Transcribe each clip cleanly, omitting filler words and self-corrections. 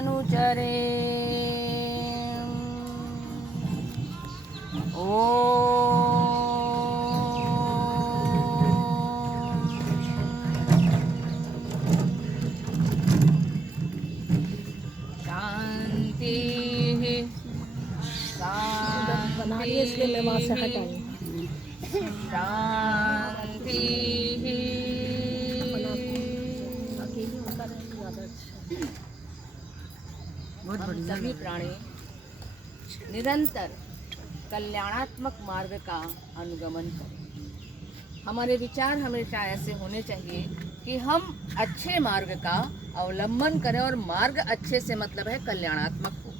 अनुचरे शांति बना लिए इसलिए मैं वहाँ से हटाई। शांति हम सभी प्राणी निरंतर कल्याणात्मक मार्ग का अनुगमन करें। हमारे विचार हमेशा ऐसे होने चाहिए कि हम अच्छे मार्ग का अवलंबन करें, और मार्ग अच्छे से मतलब है कल्याणात्मक हो,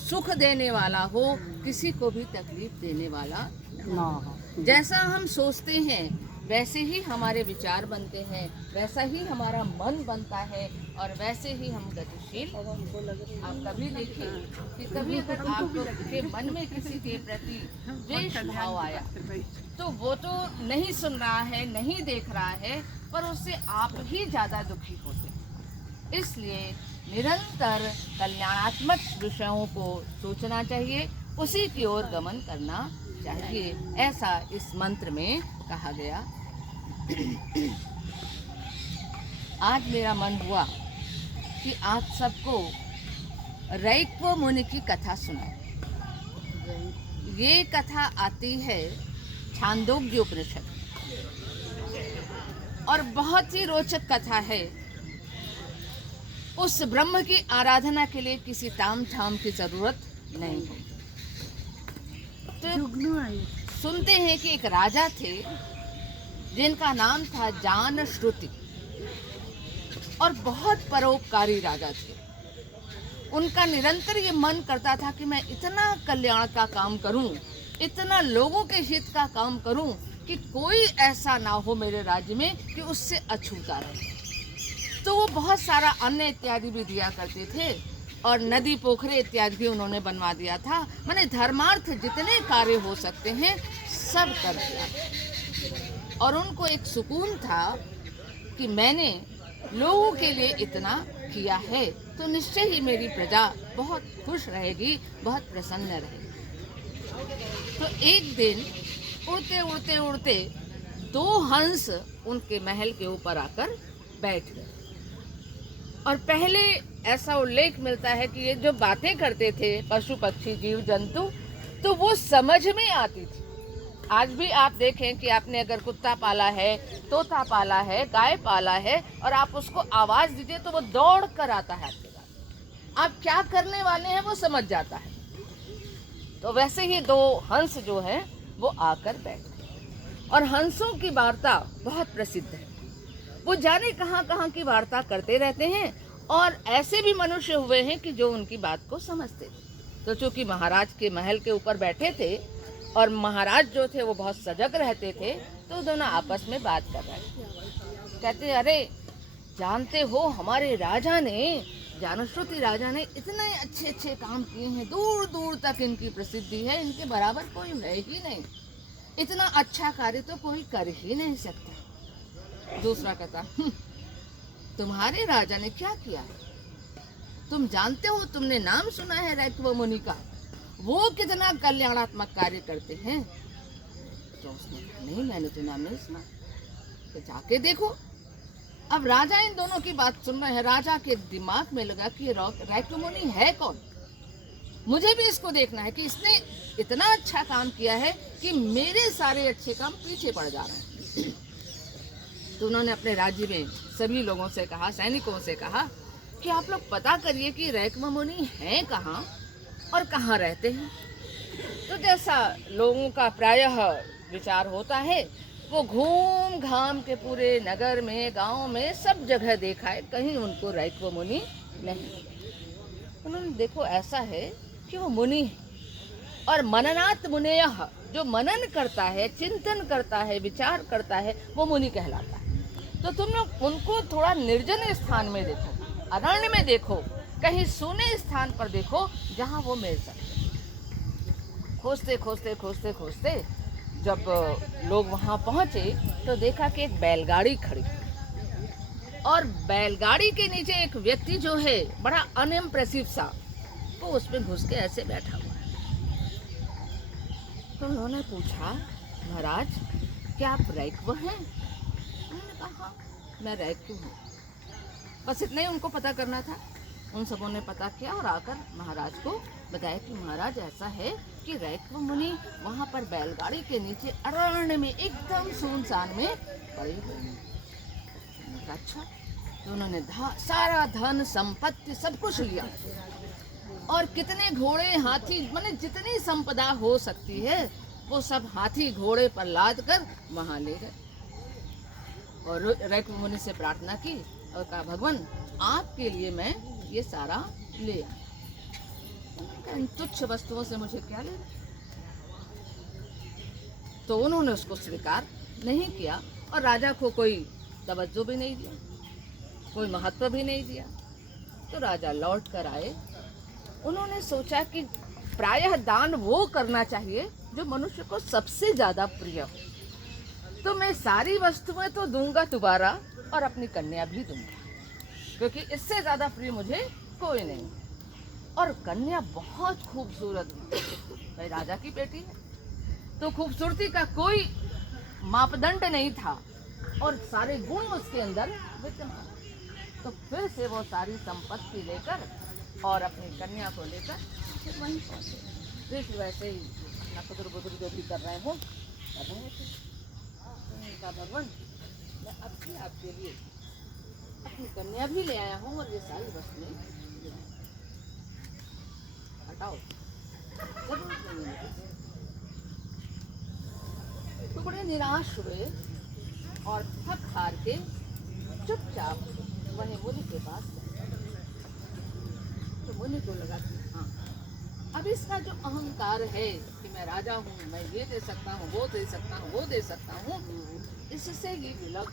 सुख देने वाला हो, किसी को भी तकलीफ देने वाला ना हो। जैसा हम सोचते हैं वैसे ही हमारे विचार बनते हैं, वैसा ही हमारा मन बनता है, और वैसे ही हम गतिशील। आप कभी देखिए कि कभी अगर आपके मन में किसी के प्रति द्वेष भाव आया तो वो तो नहीं सुन रहा है, नहीं देख रहा है, पर उससे आप ही ज़्यादा दुखी होते हैं। इसलिए निरंतर कल्याणात्मक विषयों को सोचना चाहिए, उसी की ओर गमन करना चाहिए, ऐसा इस मंत्र में कहा गया। आज मेरा मन हुआ कि आप सबको रैक्व मुनि की कथा सुनाऊं। ये कथा आती है छांदोग्य उपनिषद, और बहुत ही रोचक कथा है। उस ब्रह्म की आराधना के लिए किसी ताम झाम की जरूरत नहीं है। तो सुनते हैं कि एक राजा थे जिनका नाम था जान श्रुति, और बहुत परोपकारी राजा थे। उनका निरंतर ये मन करता था कि मैं इतना कल्याण का काम करूं, इतना लोगों के हित का काम करूं कि कोई ऐसा ना हो मेरे राज्य में कि उससे अछूता रहे। तो वो बहुत सारा अन्न इत्यादि भी दिया करते थे, और नदी पोखरे इत्यादि भी उन्होंने बनवा दिया था। माने धर्मार्थ जितने कार्य हो सकते हैं सब कर दिया। और उनको एक सुकून था कि मैंने लोगों के लिए इतना किया है तो निश्चय ही मेरी प्रजा बहुत खुश रहेगी, बहुत प्रसन्न रहेगी। तो एक दिन उड़ते उड़ते उड़ते 2 हंस उनके महल के ऊपर आकर बैठ गए। और पहले ऐसा उल्लेख मिलता है कि ये जो बातें करते थे पशु पक्षी जीव जंतु, तो वो समझ में आती थी। आज भी आप देखें कि आपने अगर कुत्ता पाला है, तोता पाला है, गाय पाला है, और आप उसको आवाज़ दीजिए तो वो दौड़ कर आता है आपके पास। आप क्या करने वाले हैं वो समझ जाता है। तो वैसे ही 2 हंस जो हैं वो आकर बैठ गए। और हंसों की वार्ता बहुत प्रसिद्ध है। वो जाने कहाँ कहाँ की वार्ता करते रहते हैं, और ऐसे भी मनुष्य हुए हैं कि जो उनकी बात को समझते थे। तो चूंकि महाराज के महल के ऊपर बैठे थे और महाराज जो थे वो बहुत सजग रहते थे, तो दोनों आपस में बात कर रहे थे। कहते अरे जानते हो हमारे राजा ने, जानश्रुति राजा ने इतने अच्छे अच्छे काम किए हैं, दूर दूर तक इनकी प्रसिद्धि है, इनके बराबर कोई है ही नहीं, इतना अच्छा कार्य तो कोई कर ही नहीं सकता। दूसरा कहता तुम्हारे राजा ने क्या किया है, तुम जानते हो, तुमने नाम सुना है रैक्व मुनि का, वो कितना कल्याणात्मक कार्य करते हैं। तो उसने कहा नहीं, मैंने तो नाम नहीं सुना, तो जाके देखो। अब राजा इन दोनों की बात सुन रहे हैं। राजा के दिमाग में लगा कि रैक्व मुनि है कौन, मुझे भी इसको देखना है कि इसने इतना अच्छा काम किया है कि मेरे सारे अच्छे काम पीछे पड़ जा रहे हैं। तो उन्होंने अपने राज्य में सभी लोगों से कहा, सैनिकों से कहा कि आप लोग पता करिए कि रैक्व मुनि हैं कहाँ और कहाँ रहते हैं। तो जैसा लोगों का प्रायः विचार होता है, वो घूम घाम के पूरे नगर में, गांव में, सब जगह देखा है, कहीं उनको रैक्व मुनि नहीं। उन्होंने देखो ऐसा है कि वो मुनि है, और मननात् मुनेयः, जो मनन करता है, चिंतन करता है, विचार करता है, वो मुनि कहलाता है। तो तुम लोग उनको थोड़ा निर्जन स्थान में देखो, अरण्य में देखो, कहीं सूने स्थान पर देखो जहाँ वो मिल सकते। खोजते खोजते खोजते खोजते जब लोग वहाँ पहुँचे तो देखा कि एक बैलगाड़ी खड़ी, और बैलगाड़ी के नीचे एक व्यक्ति जो है बड़ा अनइम्प्रेसिव सा, वो उसमें घुस के ऐसे बैठा हुआ है। तो उन्होंने पूछा, महाराज क्या आप रैक्व हैं? उन्होंने कहा हाँ, मैं रैक्व हूँ। बस इतना ही उनको पता करना था। उन सबों ने पता किया और आकर महाराज को बताया कि महाराज ऐसा है कि रैक्व मुनि वहाँ पर बैलगाड़ी के नीचे अरण्य में एकदम सुनसान में पड़े हुए हैं। अच्छा, तो उन्होंने सारा धन संपत्ति सब कुछ लिया और कितने घोड़े हाथी माने जितनी संपदा हो सकती है वो सब हाथी घोड़े पर लाद कर वहां ले गए और रैक्व मुनि से प्रार्थना की और कहा, भगवान आपके लिए मैं ये सारा ले आया, इन तुच्छ वस्तुओं से मुझे क्या लेना। तो उन्होंने उसको स्वीकार नहीं किया और राजा को कोई तवज्जो भी नहीं दिया, कोई महत्व भी नहीं दिया। तो राजा लौट कर आए। उन्होंने सोचा कि प्रायः दान वो करना चाहिए जो मनुष्य को सबसे ज्यादा प्रिय हो, तो मैं सारी वस्तुएं तो दूंगा दोबारा और अपनी कन्या भी दूंगा, क्योंकि इससे ज्यादा प्रिय मुझे कोई नहीं। और कन्या बहुत खूबसूरत थी, भाई राजा की बेटी है तो खूबसूरती का कोई मापदंड नहीं था और सारे गुण उसके अंदर विद्यमान। तो फिर से वो सारी संपत्ति लेकर और अपनी कन्या को लेकर फिर वहीं पहुंचे। फिर वैसे ही अपना कुदर बुदर जो भी कर रहे हो कर रहे थे। तो भगवान मैं अब भी आपके लिए अपनी कन्या भी ले आया हूँ और ये सारी वस्तुएं हटाओ, तो बड़े निराश हुए और थक हार के चुपचाप वहीं मुनि के पास गए। तो मुनि को लगा कि हाँ, अब इसका जो अहंकार है कि मैं राजा हूँ, मैं ये दे सकता हूँ, वो दे सकता हूँ, वो दे सकता हूँ, इससे ये विलग।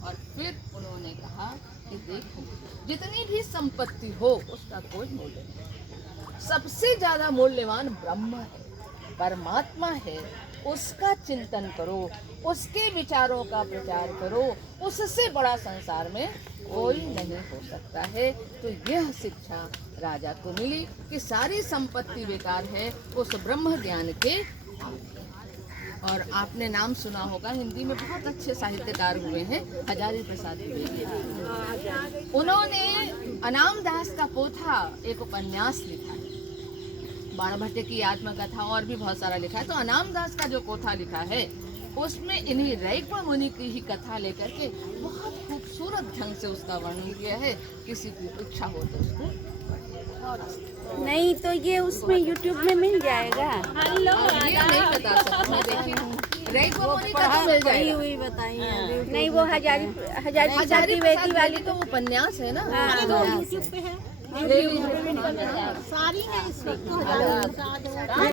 और फिर उन्होंने कहा कि देखो जितनी भी संपत्ति हो उसका कोई मूल्य नहीं, सबसे ज्यादा मूल्यवान ब्रह्म है, परमात्मा है, उसका चिंतन करो, उसके विचारों का प्रचार करो, उससे बड़ा संसार में कोई नहीं हो सकता है। तो यह शिक्षा राजा को मिली कि सारी संपत्ति बेकार है, उस ब्रह्म ज्ञान के। और आपने नाम सुना होगा, हिंदी में बहुत अच्छे साहित्यकार हुए हैं हजारी प्रसाद द्विवेदी। उन्होंने अनाम दास का पोथा एक उपन्यास लिखा है, बाणभट्ट की आत्मकथा और भी बहुत सारा लिखा है। तो अनाम दास का जो पोथा लिखा है उसमें इन्हीं रैक्व मुनि की ही कथा लेकर के बहुत खूबसूरत ढंग से उसका वर्णन किया है। किसी की इच्छा हो तो उसको नहीं तो ये उसमें YouTube में मिल जाएगा। ये नहीं बता सकती मैं, देखी रैक्व मुनि का तो मिल जाएगा। हुई बताइए नहीं, वो हजारी प्रसाद द्विवेदी वाली तो उपन्यास है ना, तो यूट्यूब पे है, तो सारी है इस वक्त तो हजारी